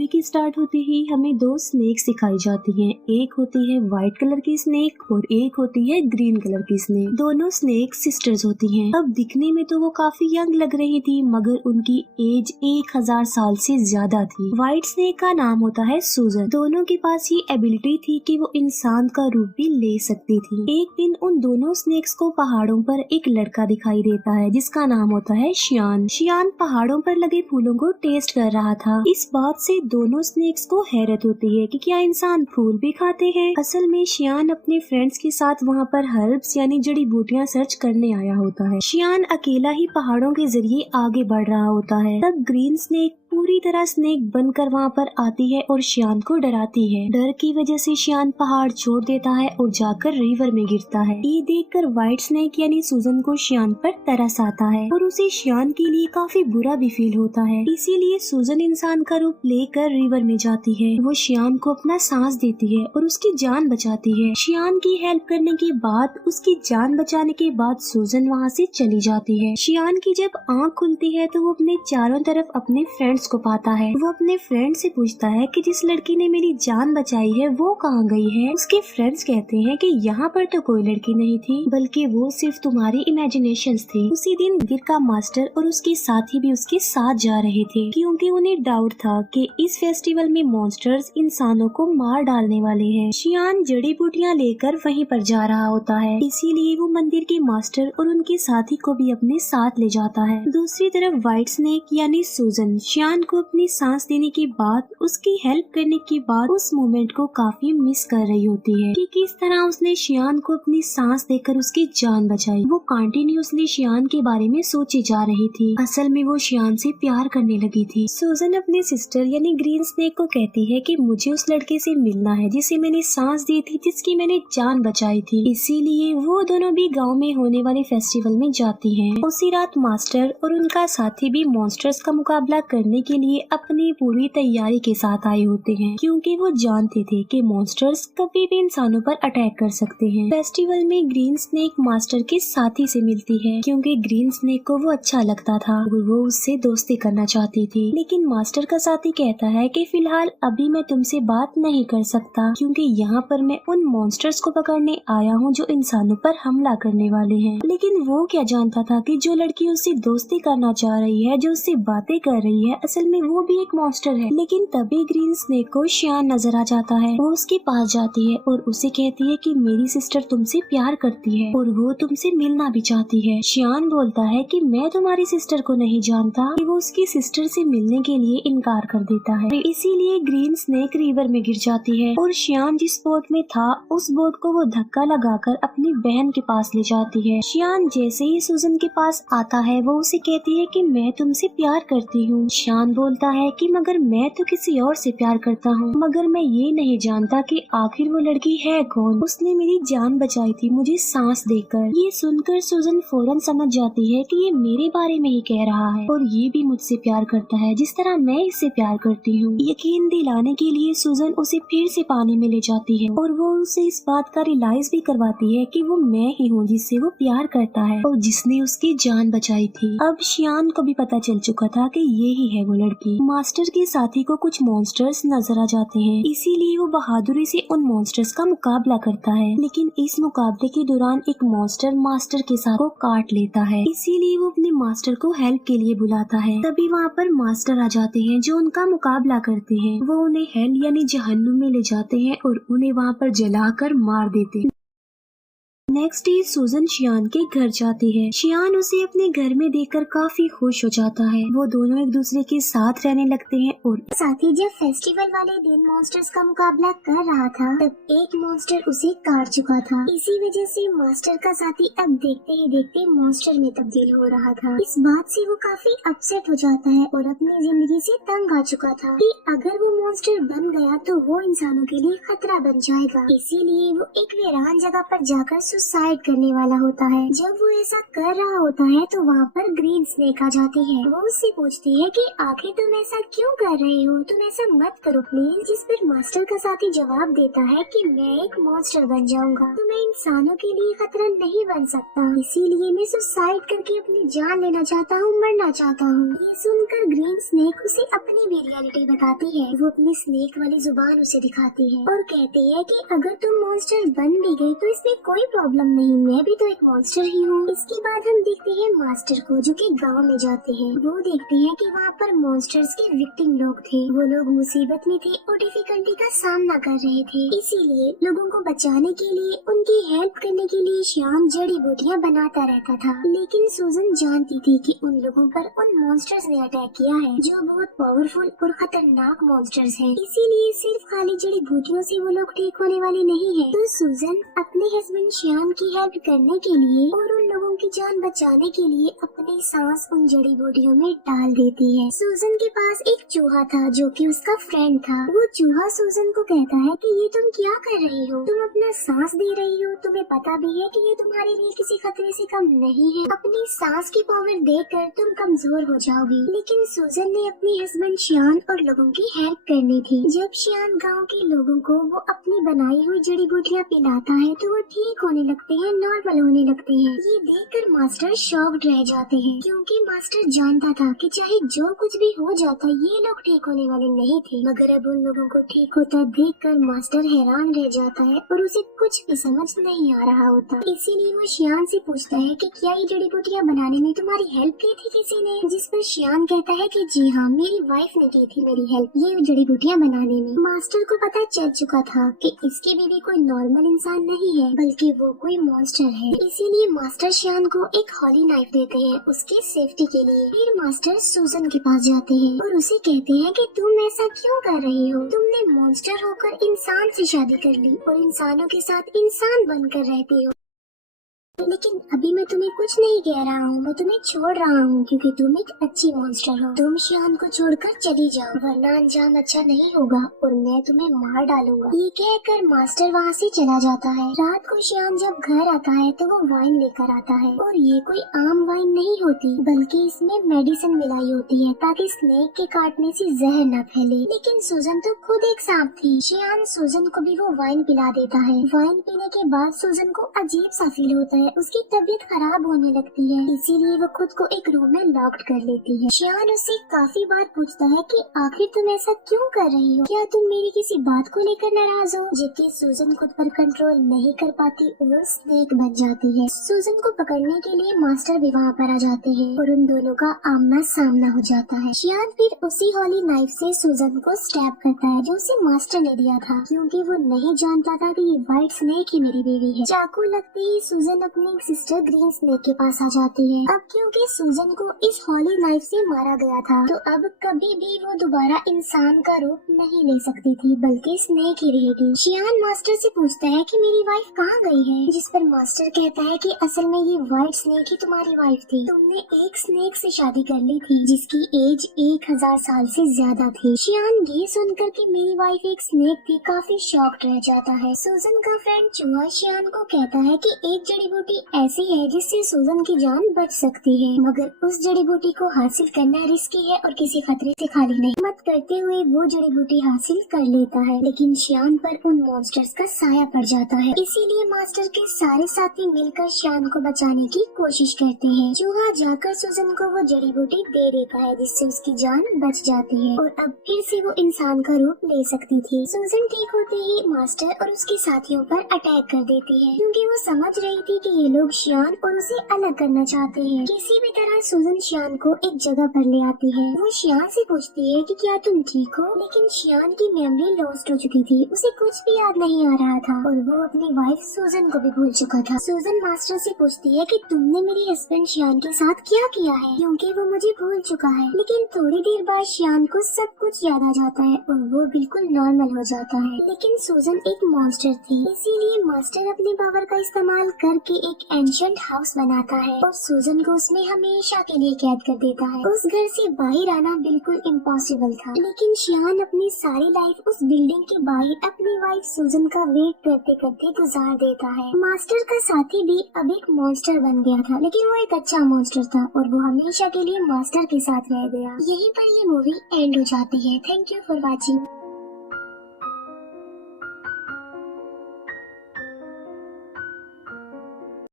Movie की start होते ही हमें दो स्नेक्स दिखाई जाती हैं। एक होती है व्हाइट कलर की स्नेक और एक होती है ग्रीन कलर की स्नेक। दोनों स्नेक सिस्टर्स होती हैं। अब दिखने में तो वो काफी यंग लग रही थी, मगर उनकी एज 1000 साल से ज्यादा थी। व्हाइट स्नेक का नाम होता है सूजन। दोनों के पास ये एबिलिटी थी कि वो इंसान का रूप भी ले सकती थी। एक दिन उन दोनों स्नेक्स को पहाड़ों पर एक लड़का दिखाई देता है जिसका नाम होता है शियान। शियान पहाड़ों पर लगे फूलों को टेस्ट कर रहा था। इस बात से दोनों स्नेक्स को हैरत होती है कि क्या इंसान फूल भी खाते हैं। असल में शियान अपने फ्रेंड्स के साथ वहाँ पर हर्ब्स यानी जड़ी बूटियाँ सर्च करने आया होता है। शियान अकेला ही पहाड़ों के जरिए आगे बढ़ रहा होता है। तब ग्रीन स्नेक पूरी तरह स्नेक बनकर वहाँ पर आती है और शियान को डराती है। डर की वजह से शियान पहाड़ छोड़ देता है और जाकर रिवर में गिरता है। ये देखकर व्हाइट स्नेक यानी सूजन को शियान पर तरस आता है और उसे शियान के लिए काफी बुरा भी फील होता है। इसीलिए सूजन इंसान का रूप लेकर रिवर में जाती है। वो शियान को अपना सांस देती है और उसकी जान बचाती है। शियान की हेल्प करने के बाद, उसकी जान बचाने के बाद सूजन वहाँ से चली जाती है। शियान की जब आँख खुलती है तो वो अपने चारों तरफ अपने फ्रेंड्स को पाता है। वो अपने फ्रेंड से पूछता है कि जिस लड़की ने मेरी जान बचाई है वो कहाँ गई है। उसके फ्रेंड्स कहते हैं कि यहाँ पर तो कोई लड़की नहीं थी, बल्कि वो सिर्फ तुम्हारी इमेजिनेशंस थी। उसी दिन मंदिर का मास्टर और उसके साथी भी उसके साथ जा रहे थे, क्योंकि उन्हें डाउट था कि इस फेस्टिवल में मॉन्स्टर्स इंसानों को मार डालने वाले हैं। शियान जड़ी बूटियाँ लेकर वहीं पर जा रहा होता है, इसीलिए वो मंदिर के मास्टर और उनके साथी को भी अपने साथ ले जाता है। दूसरी तरफ व्हाइट स्नेक यानी सूजन शियान को अपनी सांस देने के बाद, उसकी हेल्प करने के बाद उस मोमेंट को काफी मिस कर रही होती है कि किस तरह उसने शियान को अपनी सांस देकर उसकी जान बचाई। वो कंटिन्यूअसली शियान के बारे में सोची जा रही थी। असल में वो शियान से प्यार करने लगी थी। सूजन अपनी सिस्टर यानी ग्रीन स्नेक को कहती है कि मुझे उस लड़के से मिलना है जिसे मैंने सांस दी थी, जिसकी मैंने जान बचाई थी। इसीलिए वो दोनों भी गाँव में होने वाले फेस्टिवल में जाती है। उसी रात मास्टर और उनका साथी भी मॉन्स्टर्स का मुकाबला करने के लिए अपनी पूरी तैयारी के साथ आए होते हैं, क्योंकि वो जानते थे कि मॉन्स्टर्स कभी भी इंसानों पर अटैक कर सकते हैं। फेस्टिवल में ग्रीन स्नेक मास्टर के साथी से मिलती है, क्योंकि ग्रीन स्नेक को वो अच्छा लगता था और वो उससे दोस्ती करना चाहती थी। लेकिन मास्टर का साथी कहता है कि फिलहाल अभी मैं तुमसे बात नहीं कर सकता, क्योंकि यहाँ पर मैं उन मॉन्स्टर्स को पकड़ने आया हूँ जो इंसानों पर हमला करने वाले हैं। लेकिन वो क्या जानता था कि जो लड़की उससे दोस्ती करना चाह रही है, जो उससे बातें कर रही है, असल में वो भी एक मॉन्स्टर है। लेकिन तभी ग्रीन स्नेक को शियान नजर आ जाता है। वो उसके पास जाती है और उसे कहती है कि मेरी सिस्टर तुमसे प्यार करती है और वो तुमसे मिलना भी चाहती है। शियान बोलता है कि मैं तुम्हारी सिस्टर को नहीं जानता, कि वो उसकी सिस्टर से मिलने के लिए इनकार कर देता है। इसीलिए ग्रीन स्नेक रिवर में गिर जाती है और शियान जिस बोट में था उस बोट को वो धक्का लगाकर अपनी बहन के पास ले जाती है। शियान जैसे ही सूजन के पास आता है वो उसे कहती है कि मैं तुमसे प्यार करती हूँ। शियान बोलता है कि मगर मैं तो किसी और से प्यार करता हूँ, मगर मैं ये नहीं जानता कि आखिर वो लड़की है कौन। उसने मेरी जान बचाई थी मुझे सांस देकर। ये सुनकर सूजन फौरन समझ जाती है कि ये मेरे बारे में ही कह रहा है और ये भी मुझसे प्यार करता है जिस तरह मैं इससे प्यार करती हूँ। यकीन दिलाने के लिए सूजन उसे फिर से पानी में ले जाती है और वो उसे इस बात का रियलाइज भी करवाती है कि वो मैं ही हूँ जिससे वो प्यार करता है और जिसने उसकी जान बचाई थी। अब शियान को भी पता चल चुका था कि ये ही है वो लड़की। मास्टर के साथी को कुछ मॉन्स्टर्स नजर आ जाते हैं, इसीलिए वो बहादुरी से उन मॉन्स्टर्स का मुकाबला करता है। लेकिन इस मुकाबले के दौरान एक मॉन्स्टर मास्टर के साथ को काट लेता है, इसीलिए वो अपने मास्टर को हेल्प के लिए बुलाता है। तभी वहाँ पर मास्टर आ जाते हैं जो उनका मुकाबला करते हैं। वो उन्हें हेल यानी जहन्नुम में ले जाते हैं और उन्हें वहाँ पर जलाकर मार देते हैं। नेक्स्ट डे सूजन शियान के घर जाती है। शियान उसे अपने घर में देखकर काफी खुश हो जाता है। वो दोनों एक दूसरे के साथ रहने लगते हैं और साथ ही जब फेस्टिवल वाले दिन मॉन्स्टर्स का मुकाबला कर रहा था तब एक मॉन्स्टर उसे काट चुका था। इसी वजह से मास्टर का साथी अब देखते ही देखते मॉन्स्टर में तब्दील हो रहा था। इस बात से वो काफी अपसेट हो जाता है और अपनी जिंदगी से तंग आ चुका था कि अगर वो मॉन्स्टर बन गया तो वो इंसानों के लिए खतरा बन जाएगा। इसीलिए वो एक वीरान जगह पर जाकर सुसाइड करने वाला होता है। जब वो ऐसा कर रहा होता है तो वहाँ पर ग्रीन स्नेक आ जाती है। वो उससे पूछती है कि आखिर तुम ऐसा क्यों कर रहे हो, तुम ऐसा मत करो प्लीज। जिस पर मास्टर का साथी जवाब देता है कि मैं एक मॉन्स्टर बन जाऊंगा तो मैं इंसानों के लिए खतरा नहीं बन सकता, इसीलिए मैं सुसाइड करके अपनी जान लेना चाहता हूँ, मरना चाहता हूँ। ये सुनकर ग्रीन स्नेक उसे अपनी भी रियलिटी बताती है। वो अपनी स्नेक वाली जुबान उसे दिखाती है और कहती है कि अगर तुम मॉन्स्टर बन भी गए तो इसमें कोई प्रॉब्लम नहीं, मैं भी तो एक मॉन्स्टर ही हूँ। इसके बाद हम देखते हैं मास्टर को जो कि गांव में जाते हैं। वो देखते हैं कि वहाँ पर मॉन्स्टर्स के विक्टिम लोग थे। वो लोग मुसीबत में थे और डिफिकल्टी का सामना कर रहे थे, इसीलिए लोगों को बचाने के लिए, उनकी हेल्प करने के लिए श्याम जड़ी बूटियाँ बनाता रहता था। लेकिन सूजन जानती थी कि उन लोगों पर उन मॉन्स्टर्स ने अटैक किया है जो बहुत पावरफुल और खतरनाक मॉन्स्टर्स हैं। इसीलिए सिर्फ खाली जड़ी बूटियों से वो लोग ठीक होने वाले नहीं है। तो सूजन अपने हस्बैंड श्याम की हेल्प करने के लिए और उन लोगों की जान बचाने के लिए अपनी सांस उन जड़ी बूटियों में डाल देती है। सूजन के पास एक चूहा था जो कि उसका फ्रेंड था। वो चूहा सूजन को कहता है कि ये तुम क्या कर रही हो, तुम अपना सांस दे रही हो, तुम्हें पता भी है कि ये तुम्हारे लिए किसी खतरे से कम नहीं है, अपनी सांस की पावर देकर तुम कमजोर हो जाओगी। लेकिन सूजन ने अपने हस्बैंड श्याम और लोगों की हेल्प करनी थी। जब श्याम गाँव के लोगों को वो अपनी बनाई हुई जड़ी बूटियाँ पिलाता है तो वो ठीक होने लगते हैं, नॉर्मल होने लगते हैं। ये देखकर मास्टर शॉक्ड रह जाते हैं क्योंकि मास्टर जानता था कि चाहे जो कुछ भी हो जाता ये लोग ठीक होने वाले नहीं थे। मगर अब उन लोगों को ठीक होता देखकर मास्टर हैरान रह जाता है और उसे कुछ भी समझ नहीं आ रहा होता। इसीलिए वो श्याम से पूछता है कि क्या ये जड़ी बूटियाँ बनाने में तुम्हारी हेल्प की थी किसी ने? जिस पर श्याम कहता है कि जी हाँ, मेरी वाइफ ने की थी मेरी हेल्प ये जड़ी बूटियाँ बनाने में। मास्टर को पता चल चुका था कि इसकी बीवी कोई नॉर्मल इंसान नहीं है बल्कि वो कोई मॉन्स्टर है। इसीलिए मास्टर श्याम को एक हॉली नाइफ देते हैं उसकी सेफ्टी के लिए। फिर मास्टर सूजन के पास जाते हैं और उसे कहते हैं कि तुम ऐसा क्यों कर रही हो, तुमने मॉन्स्टर होकर इंसान से शादी कर ली और इंसानों के साथ इंसान बनकर रहती हो, लेकिन अभी मैं तुम्हें कुछ नहीं कह रहा हूँ, मैं तुम्हें छोड़ रहा हूँ क्योंकि तुम एक अच्छी मॉन्स्टर हो। तुम श्याम को छोड़कर चली जाओ वरना अंजाम अच्छा नहीं होगा और मैं तुम्हें मार डालूंगा। ये कहकर मास्टर वहाँ से चला जाता है। रात को श्याम जब घर आता है तो वो वाइन लेकर आता है और ये कोई आम वाइन नहीं होती बल्कि इसमें मेडिसिन मिलाई होती है ताकि स्नेक के काटने से जहर न फैले। लेकिन सूजन तो खुद एक सांप थी। श्याम सूजन को भी वो वाइन पिला देता है। वाइन पीने के बाद सूजन को अजीब सा फील होता है, उसकी तबीयत खराब होने लगती है, इसीलिए वो खुद को एक रूम में लॉक्ड कर लेती है। श्याम उससे काफी बार पूछता है कि आखिर तुम ऐसा क्यों कर रही हो, क्या तुम मेरी किसी बात को लेकर नाराज हो? जबकि सूजन खुद पर कंट्रोल नहीं कर पाती और स्नेक बन जाती है। सूजन को पकड़ने के लिए मास्टर भी वहाँ पर आ जाते हैं और उन दोनों का आमना सामना हो जाता है। श्याम फिर उसी हॉली नाइफ से सूजन को स्टैब करता है जो उसे मास्टर ने दिया था क्योंकि वो नहीं जानता था कि ये व्हाइट स्नेक ही मेरी बीवी है। चाकू लगते ही सूजन अपनी सिस्टर ग्रीन स्नेक के पास आ जाती है। अब क्योंकि सूजन को इस हॉली नाइफ से मारा गया था तो अब कभी भी वो दोबारा इंसान का रूप नहीं ले सकती थी बल्कि स्नेक ही रहेगी। श्याम मास्टर से पूछता है कि मेरी वाइफ कहाँ गई है, जिस पर मास्टर कहता है कि असल में ये व्हाइट स्नेक ही तुम्हारी वाइफ थी, तुमने एक स्नेक से शादी कर ली थी जिसकी एज 1000 साल से ज्यादा थी। श्याम ये सुनकर कि मेरी वाइफ एक स्नेक थी काफी शॉक्ड रह जाता है। सूजन का फ्रेंड चूहा श्याम को कहता है कि एक जड़ी बूटी ऐसी है जिससे सूजन की जान बच सकती है मगर उस जड़ी बूटी को हासिल करना रिस्की है और किसी खतरे से खाली नहीं। मत करते हुए वो जड़ी बूटी हासिल कर लेता है लेकिन श्याम पर उन मॉन्स्टर्स का साया पड़ जाता है। इसीलिए मास्टर के सारे साथी मिलकर श्याम को बचाने की कोशिश करते हैं। चूहा जाकर सूजन को वो जड़ी बूटी दे देता है जिससे उसकी जान बच जाती है और अब फिर से वो इंसान का रूप ले सकती थी। सूजन ठीक होते ही मास्टर और उसके साथियों पर अटैक कर देती है क्योंकि वो समझ रही थी कि ये लोग श्याम और उसे अलग करना चाहते हैं। किसी भी तरह सूजन श्याम को एक जगह पर ले आती है। वो श्याम से पूछती है कि क्या तुम ठीक हो, लेकिन श्याम की मेमोरी लॉस्ट हो चुकी थी, उसे कुछ भी याद नहीं आ रहा था और वो अपनी वाइफ सूजन को भी भूल चुका था। सूजन मास्टर से पूछती है कि तुमने मेरे हस्बैंड श्याम के साथ क्या किया है क्योंकि वो मुझे भूल चुका है। लेकिन थोड़ी देर बाद श्याम को सब कुछ याद आ जाता है और वो बिल्कुल नॉर्मल हो जाता है। लेकिन सूजन एक मॉन्स्टर थी, इसीलिए मास्टर अपनी पावर का इस्तेमाल करके एक एंशिएंट हाउस बनाता है और सूजन को उसमें हमेशा के लिए कैद कर देता है। उस घर से बाहर आना बिल्कुल इम्पॉसिबल था, लेकिन शियान अपनी सारी लाइफ उस बिल्डिंग के बाहर अपनी वाइफ सूजन का वेट करते करते गुजार देता है। मास्टर का साथी भी अब एक मॉन्स्टर बन गया था, लेकिन वो एक अच्छा मॉन्स्टर था और वो हमेशा के लिए मास्टर के साथ रह गया। यहीं पर ये मूवी एंड हो जाती है। Thank you for watching.